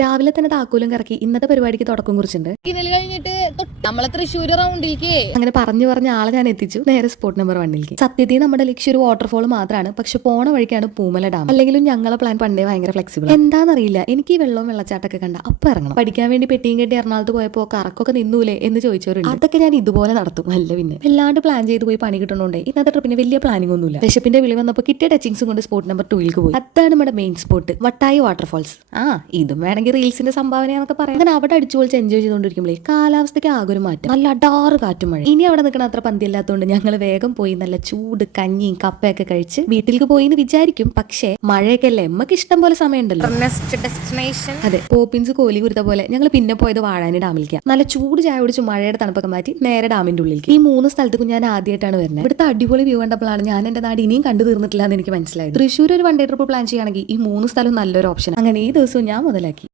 രാവിലെ തന്നെ താക്കോലും കറക്കി ഇന്നത്തെ പരിപാടിക്ക് തുടക്കം കുറിച്ചിട്ടുണ്ട്. കഴിഞ്ഞിട്ട് നമ്മളെ തൃശ്ശൂർ റൗണ്ടിലേക്ക് അങ്ങനെ പറഞ്ഞു പറഞ്ഞ ആളെ ഞാൻ എത്തിച്ചു നേരെ സ്പോട്ട് നമ്പർ 1ലേക്ക്. സത്യത്തിൽ നമ്മുടെ ലക്ഷ്യം ഒരു വാട്ടർഫോൾ മാത്രമാണ്. പക്ഷെ പോണ വഴിക്കാണ് പൂമല ഡാം. അല്ലെങ്കിലും ഞങ്ങളെ പ്ലാൻ പണ്ടേ ഭയങ്കര ഫ്ലെക്സിബിൾ. എന്താണെന്നറിയില്ല, എനിക്ക് ഈ വെള്ളവും വെള്ളച്ചാട്ടൊക്കെ കണ്ട അപ്പൊ ഇറങ്ങണം. പഠിക്കാൻ വേണ്ടി പെട്ടിയും കെട്ടി എറണാകുളത്ത് പോയപ്പോ കറക്കൊക്കെ നിന്നൂലേ എന്ന് ചോദിച്ചവരുണ്ട്. അതൊക്കെ ഞാൻ ഇതുപോലെ നടത്തും. അല്ല പിന്നെ വല്ലാണ്ട് പ്ലാൻ ചെയ്ത് പോയി പണി കിട്ടണോണ്ടേ ഇന്നത്തെ ട്രിപ്പിന് വലിയ പ്ലാനിംഗ് ഒന്നുമില്ല. വിശപ്പിന്റെ വിളി വന്നപ്പോൾ കിട്ടിയ ടച്ചിങ്സും കൊണ്ട് സ്പോട്ട് നമ്പർ 2ലേക്ക് പോയി. അതാണ് നമ്മുടെ മെയിൻ സ്പോട്ട്, വട്ടായി വാട്ടർഫോൾസ്. ഇതും വേണമെങ്കിൽ റീൽസിന്റെ സംഭാവനയാന്നൊക്കെ പറയാം. അങ്ങനെ അവിടെ അടിച്ചു പൊളിച്ച് എൻജോയ് ചെയ്തുകൊണ്ടിരിക്കുമ്പോഴേ കാലാവസ്ഥയ്ക്ക് ആകെ ഒരു മാറ്റം. നല്ല അടാറ് കാറ്റും മഴ. ഇനി അവിടെ നിൽക്കണ അത്ര പന്തിയല്ലാത്തതുകൊണ്ട് ഞങ്ങൾ വേഗം പോയി നല്ല ചൂട് കഞ്ഞിയും കപ്പയൊക്കെ കഴിച്ച് വീട്ടിലേക്ക് പോയി എന്ന് വിചാരിക്കും. പക്ഷേ മഴയൊക്കെ അല്ലേ, നമുക്ക് ഇഷ്ടം പോലെ സമയമുണ്ടല്ലോ. അതെ, പോപ്പിൻസ് കോലി കുരുത്ത പോലെ ഞങ്ങൾ പിന്നെ പോയത് വാഴാനി ഡാമിലേക്ക്. നല്ല ചൂട് ചായ കുടിച്ച് മഴയുടെ തണുപ്പൊക്കെ മാറ്റി നേരെ ഡാമിന്റെ ഉള്ളിലേക്ക്. ഈ 3 സ്ഥലത്തേക്കും ഞാൻ ആദ്യമായിട്ടാണ് വരുന്നത്. ഇവിടുത്തെ അടിപൊളി വ്യൂ കണ്ടപ്പോഴാണ് ഞാൻ എന്റെ നാട് ഇനിയും കണ്ടു തീർന്നിട്ടില്ല എന്ന് എനിക്ക് മനസ്സിലായത്. തൃശ്ശൂർ ഒരു 1 ഡേ ട്രിപ്പ് പ്ലാൻ ചെയ്യുകയാണെങ്കിൽ ഈ 3 സ്ഥലം നല്ലൊരു ഓപ്ഷൻ. അങ്ങനെ ഈ ദിവസവും ഞാൻ മുതലാക്കി.